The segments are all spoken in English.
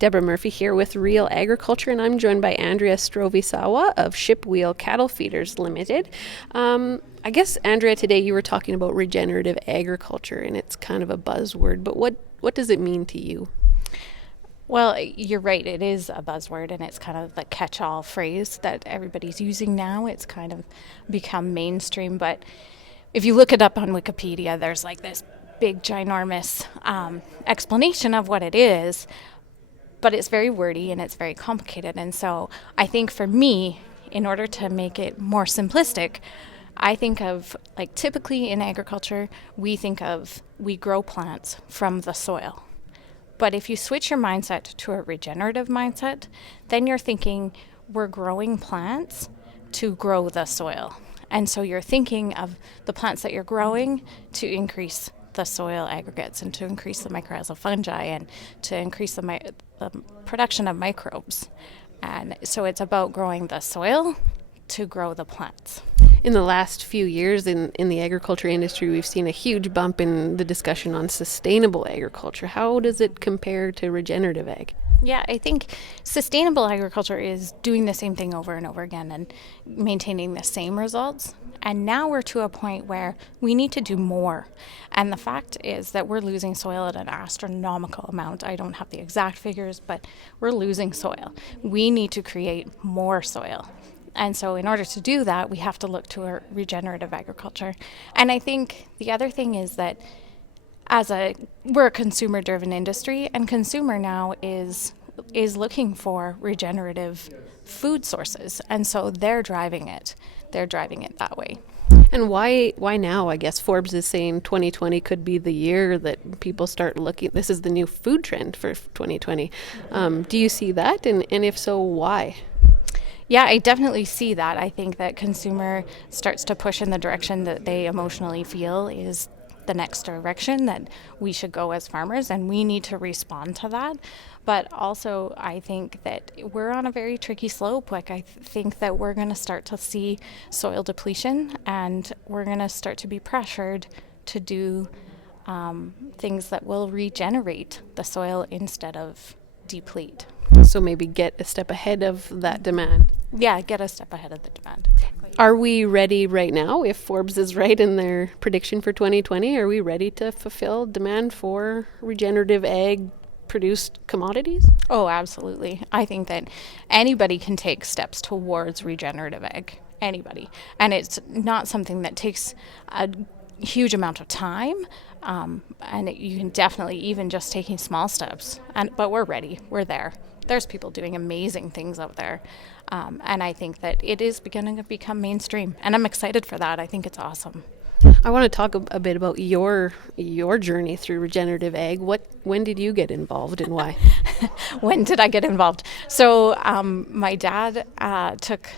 Deborah Murphy here with RealAgriculture, and I'm joined by Andrea Stroeve-Sawa of Shipwheel Cattle Feeders Limited. I guess, Andrea, today you were talking about regenerative agriculture, and it's kind of a buzzword, but what does it mean to you? Well, you're right. It is a buzzword, and it's kind of the catch-all phrase that everybody's using now. It's kind of become mainstream, but if you look it up on Wikipedia, there's like this big, ginormous explanation of what it is, but it's very wordy and it's very complicated. And so I think for me, in order to make it more simplistic, I think of, like, typically in agriculture, we grow plants from the soil. But if you switch your mindset to a regenerative mindset, then you're thinking we're growing plants to grow the soil. And so you're thinking of the plants that you're growing to increase the soil aggregates and to increase the mycorrhizal fungi and to increase the production of microbes. And so it's about growing the soil to grow the plants. In the last few years in the agriculture industry, we've seen a huge bump in the discussion on sustainable agriculture. How does it compare to regenerative ag? Yeah, I think sustainable agriculture is doing the same thing over and over again and maintaining the same results. And now we're to a point where we need to do more. And the fact is that we're losing soil at an astronomical amount. I don't have the exact figures, but we're losing soil. We need to create more soil. And so in order to do that, we have to look to a regenerative agriculture. And I think the other thing is that we're a consumer-driven industry, and consumer now is looking for regenerative food sources, and so they're driving it. They're driving it that way. And why now? I guess Forbes is saying 2020 could be the year that people start looking. This is the new food trend for 2020. Do you see that? And if so, why? Yeah, I definitely see that. I think that consumer starts to push in the direction that they emotionally feel is the next direction that we should go as farmers, and we need to respond to that. But also, I think that we're on a very tricky slope. Like, I think that we're going to start to see soil depletion, and we're going to start to be pressured to do things that will regenerate the soil instead of deplete. So maybe get a step ahead of that demand. Yeah, get a step ahead of the demand. Are we ready right now? If Forbes is right in their prediction for 2020, are we ready to fulfill demand for regenerative ag produced commodities? Oh, absolutely. I think that anybody can take steps towards regenerative ag. Anybody. And it's not something that takes a huge amount of time. And you can definitely, even just taking small steps. But we're ready. We're there. There's people doing amazing things out there. And I think that it is beginning to become mainstream. And I'm excited for that. I think it's awesome. I want to talk a bit about your journey through regenerative ag. When did you get involved and why? When did I get involved? So my dad took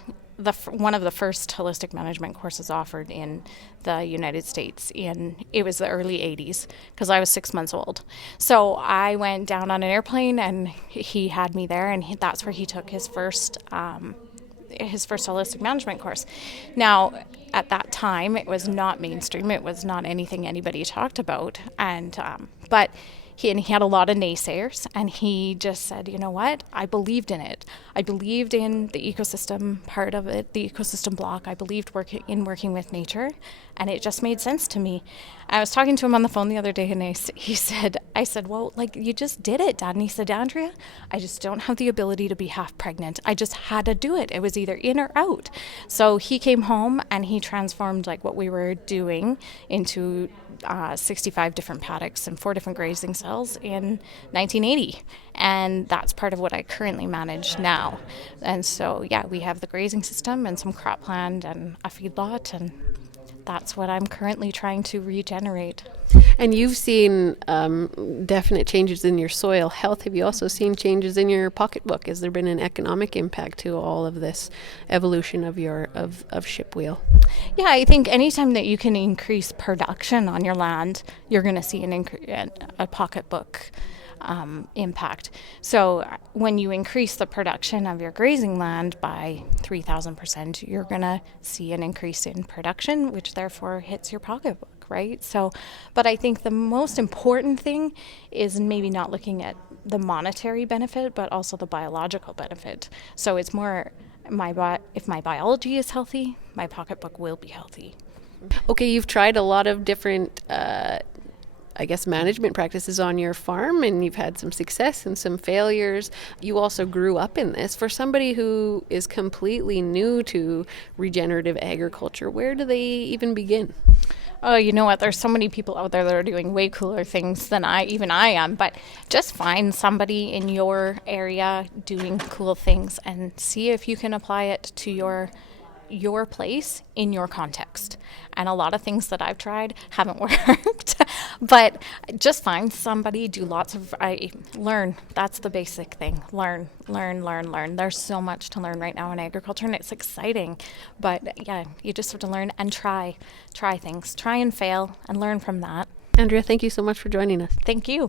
one of the first holistic management courses offered in the United States it was the early 80s, because I was 6 months old. So I went down on an airplane and he had me there, and that's where he took his first holistic management course. Now, at that time, it was not mainstream. It was not anything anybody talked about, but he had a lot of naysayers, and he just said, you know what, I believed in it. I believed in the ecosystem part of it, the ecosystem block. I believed working with nature, and it just made sense to me. I was talking to him on the phone the other day, and I said, well, like, you just did it, Dad. And he said, Andrea, I just don't have the ability to be half pregnant. I just had to do it. It was either in or out. So he came home, and he transformed, like, what we were doing into 65 different paddocks and 4 different grazing cells in 1980. And that's part of what I currently manage now. And so, yeah, we have the grazing system and some cropland and a feedlot, and that's what I'm currently trying to regenerate. And you've seen definite changes in your soil health. Have you also seen changes in your pocketbook? Has there been an economic impact to all of this evolution of Shipwheel? Yeah, I think anytime that you can increase production on your land, you're going to see a pocketbook impact. So when you increase the production of your grazing land by 3,000%, you're going to see an increase in production, which therefore hits your pocketbook, right? So, but I think the most important thing is maybe not looking at the monetary benefit, but also the biological benefit. So it's more if my biology is healthy, my pocketbook will be healthy. Okay, you've tried a lot of different management practices on your farm, and you've had some success and some failures. You also grew up in this. For somebody who is completely new to regenerative agriculture, where do they even begin? Oh, you know what? There's so many people out there that are doing way cooler things than I am. But just find somebody in your area doing cool things and see if you can apply it to your place in your context. And a lot of things that I've tried haven't worked. But just find somebody, do lots of learn. That's the basic thing. Learn. There's so much to learn right now in agriculture, and it's exciting. But yeah, you just have to learn and try things. Try and fail and learn from that. Andrea, thank you so much for joining us. Thank you.